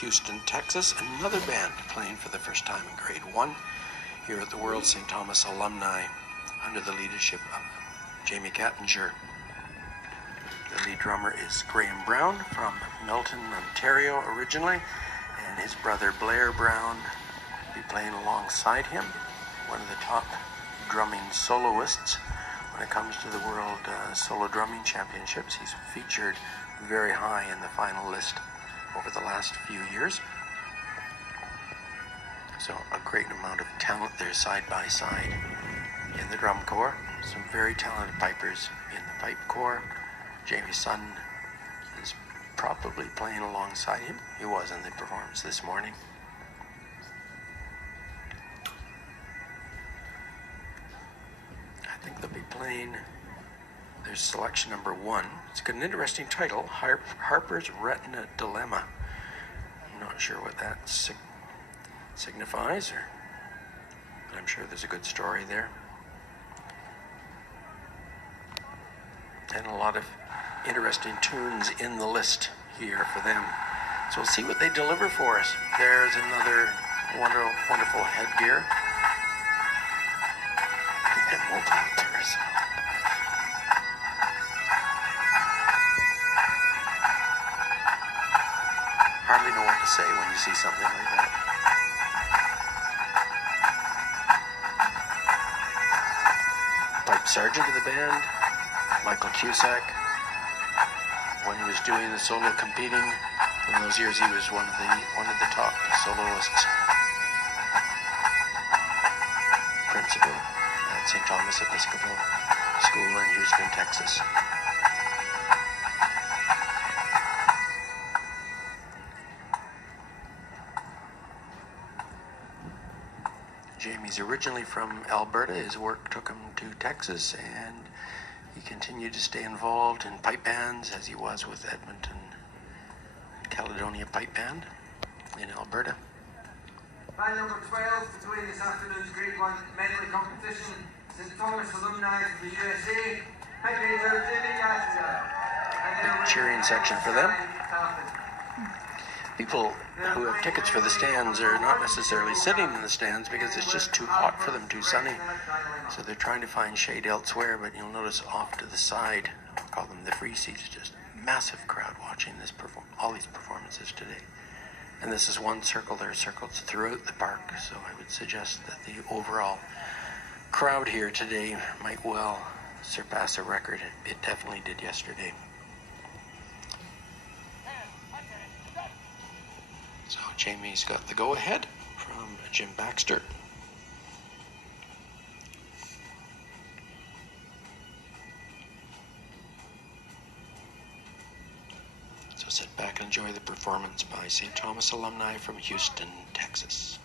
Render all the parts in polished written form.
Houston, Texas, another band playing for the first time in grade 1 here at the World St. Thomas Alumni under the leadership of Jamie Gattinger. The lead drummer is Graham Brown from Milton, Ontario originally, and his brother Blair Brown will be playing alongside him, one of the top drumming soloists when it comes to the World Solo Drumming Championships. He's featured very high in the final list over the last few years. So a great amount of talent there side by side in the drum corps. Some very talented pipers in the pipe corps. Jamie's son is probably playing alongside him. He was in the performance this morning. I think they'll be playing their selection number 1. It's got an interesting title, Harper's Retina Dilemma. I'm not sure what that signifies, but I'm sure there's a good story there. And a lot of interesting tunes in the list here for them. So we'll see what they deliver for us. There's another wonderful headgear. And multi-tiers. Hardly know what to say when you see something like that. Pipe sergeant of the band, Michael Cusack. When he was doing the solo competing in those years, he was one of the top soloists. Principal at St. Thomas Episcopal School in Houston, Texas. Jamie's originally from Alberta. His work took him to Texas, and he continued to stay involved in pipe bands as he was with Edmonton Caledonia Pipe Band in Alberta. Band number 12 to win this afternoon's Grade 1 medley competition, St. Thomas alumni from the USA, commentator Jamie Gattinger. Big cheering section for them. People who have tickets for the stands are not necessarily sitting in the stands because it's just too hot for them, too sunny. So they're trying to find shade elsewhere, but you'll notice off to the side, I'll call them the free seats, just massive crowd watching all these performances today. And this is one circle. There are circles throughout the park, so I would suggest that the overall crowd here today might well surpass a record. It definitely did yesterday. So Jamie's got the go-ahead from Jim Baxter. So sit back and enjoy the performance by St. Thomas alumni from Houston, Texas.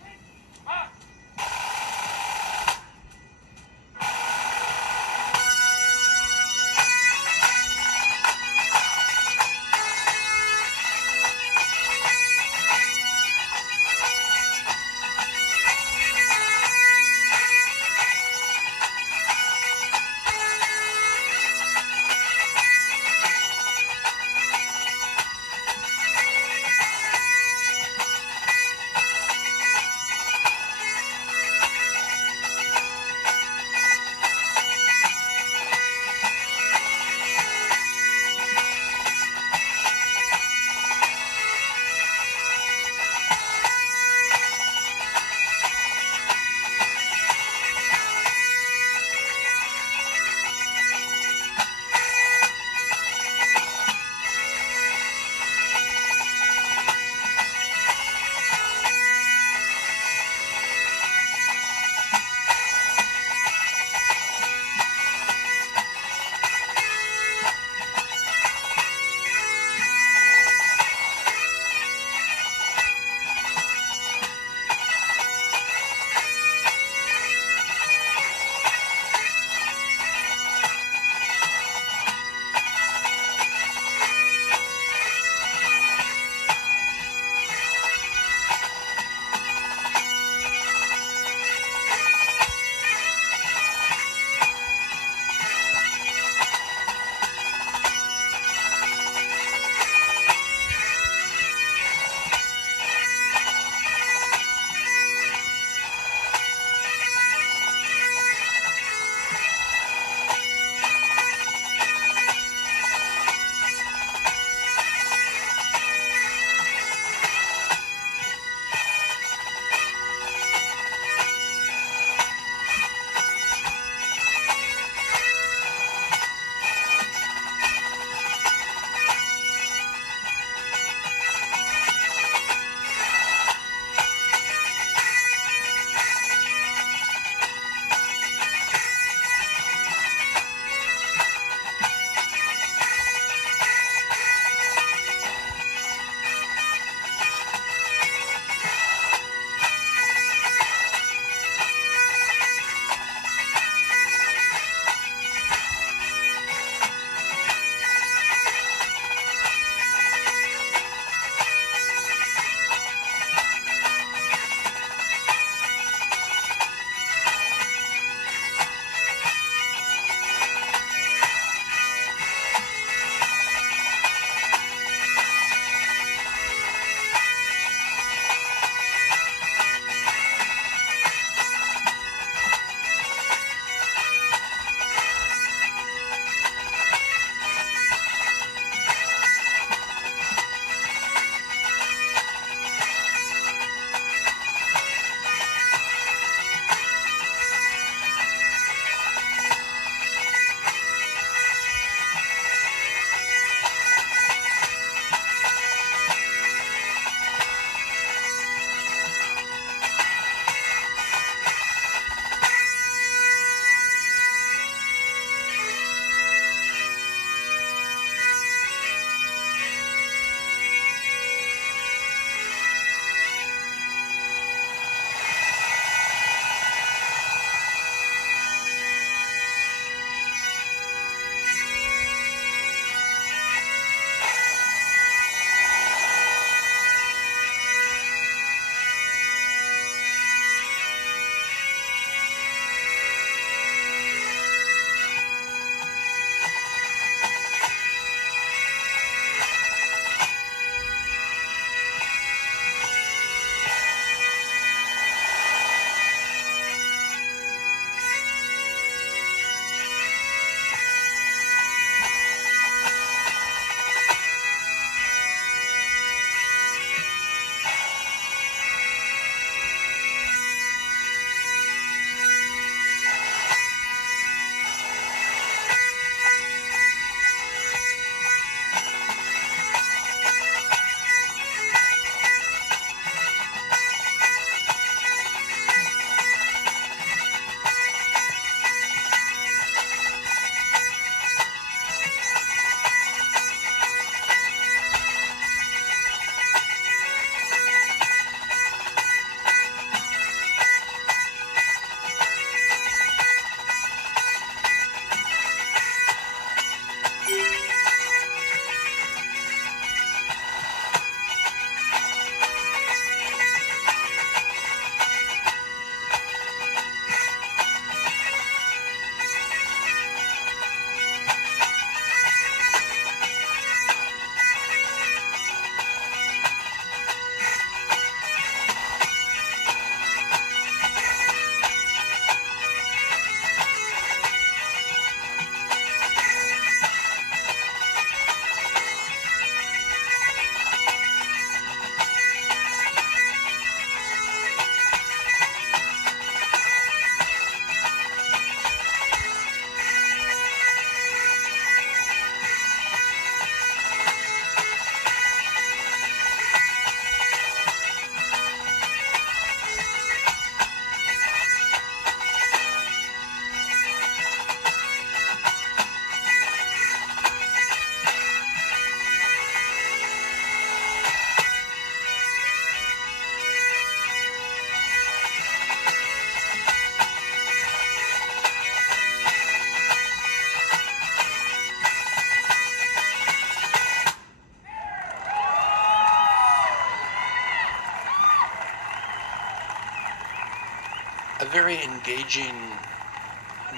A very engaging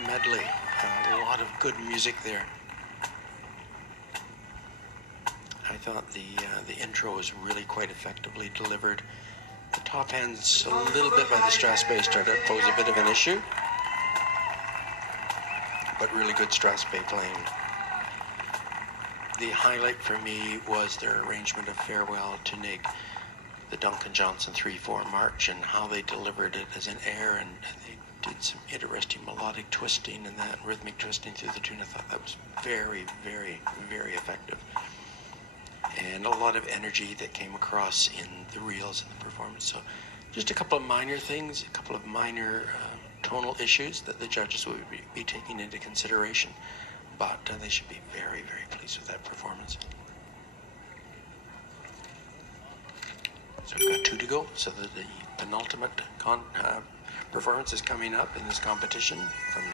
medley, a lot of good music there. I thought the intro was really quite effectively delivered. The top hands a little bit by the Strass bass started to pose a bit of an issue, but really good Strass bass playing. The highlight for me was their arrangement of Farewell to Nig, the Duncan Johnson 3/4 march, and how they delivered it as an air, and they did some interesting melodic twisting and that rhythmic twisting through the tune. I thought that was very, very, very effective. And a lot of energy that came across in the reels and the performance. So just a couple of minor things, a couple of minor tonal issues that the judges will be taking into consideration. But they should be very, very pleased with that performance. So we've got 2 to go, so that the penultimate performance is coming up in this competition from